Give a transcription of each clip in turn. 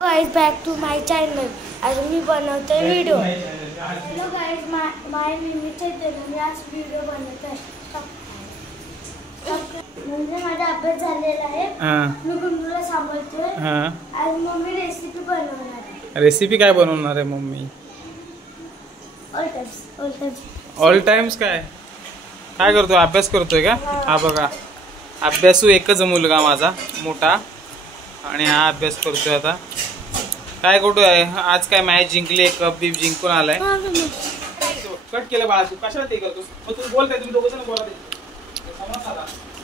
Guys back to my channel. आज मी बनवते व्हिडिओ. हॅलो गाइस, माय मिमी चैतन्य आज व्हिडिओ बनवत आहे. म्हणजे माझा अभ्यास झालेला आहे. मी गुंडूला सांभाळतोय. आज मम्मी रेसिपी बनवणार आहे. रेसिपी काय बनवणार आहे मम्मी? ऑल टाइम्स काय करतोय? अभ्यास करतोय का? हा बघा, अभ्यासू एकच मुलगा माझा मोठा, आणि हा अभ्यास करतोय. आता काय कुठं आहे आज? काय मॅच जिंकली, कप बीप जिंकून आलाय. कट केलं बाळा, तू कशाला ते करतोस? मग तू बोलताय, तुम्ही दोघं जण बोला.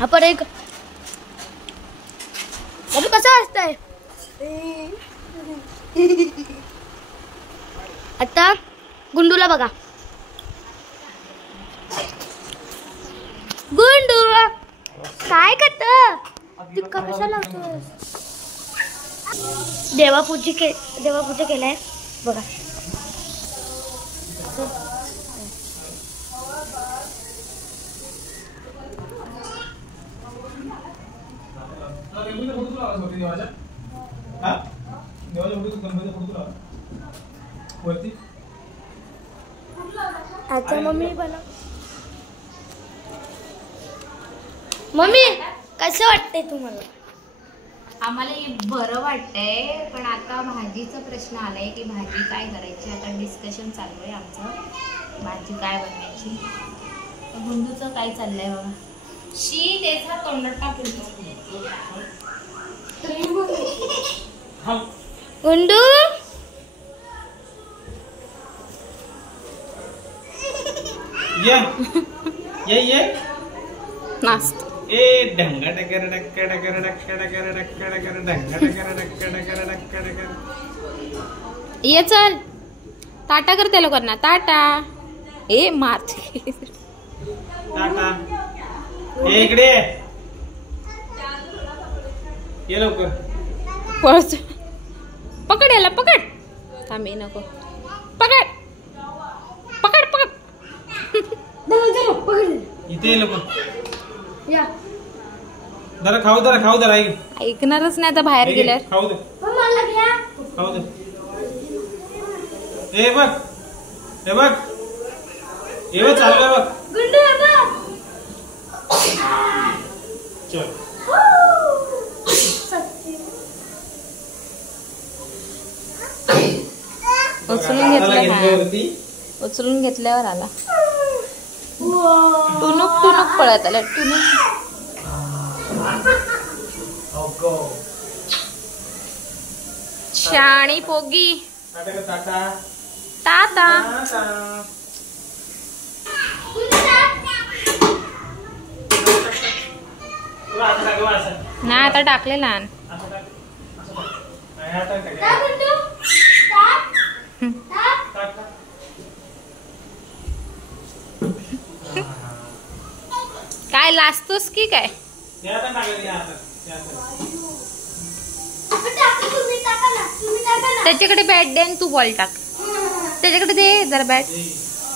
आपण एक अरे कसं असतंय आता गुंडूला बघा. गुंडू काय करत? कशाला लावतोय? देवापूजा केलाय बघा. आता मम्मी कसं वाटतंय तुम्हाला? आम्हाला बरं वाटतंय, पण आता भाजीचा प्रश्न आलाय की भाजी काय करायची. आता डिस्कशन चालू आहे आमचं, भाजी काय बनवायची. गुंडूचं काय चाललंय बघा. शी त्याचा तोंडात टाकून गुंडू ये नास्त ए ढंगा डकर डक्का डकर डक्का डकर डक्का डकर ढंगा डकर डक्का डकर डक्का डकर. ये चल, टाटा कर त्या लोकांना. टाटा. ए मारते टाटा. ए इकडे ये लवकर. पळत. पकड याला, पकड. थांबे नको. पकड पकड पकड. इथे ये लवकर. जरा खाऊ दे. ऐकणारच नाही आता बाहेर गेल्यावर. खाऊ दे. हे बघ चाललंय बघ. चल. उचलून घेतल्यावर आला. टुनुक पळत आला. शाणी पोगी. टाटा. नाही आता टाकले लहान. काय लाजतोस की काय? त्याच्याकडे बॅट दे आणि तू बॉल टाक. त्याच्याकडे दे जरा बॅट.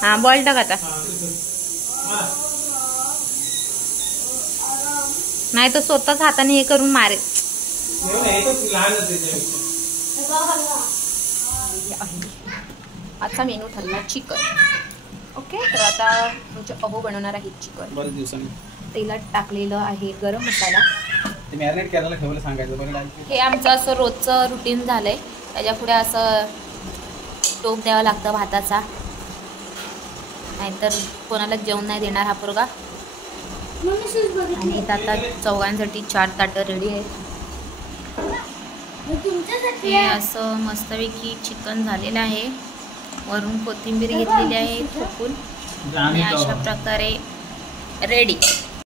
हा बॉल टाक आता. नाही तर स्वतःच हाताने हे करून मारेल. आजचा मेनू ठरला चिकन. ओके, तर आता म्हणजे अहो बनवणार आहे चिकन. बरेच दिवसांनी तेलात टाकलेलं आहे गरम मसाला. ते मॅरिनेट करायला ठेवलं सांगायचं बरं. हे आमचं असं रोजचं रुटीन झालंय. त्याच्या पुढे असं टोप द्यावा लागतं भाताचा, नाहीतर कोणाला जेवण नाही देणार हा पोरगा. आणि आता चौघांसाठी 4 ताटं रेडी आहेत. हे असं मस्तपैकी चिकन झालेलं आहे. वरून कोथिंबीर घेतलेली आहे ठोकून, आणि अशा प्रकारे रेडी.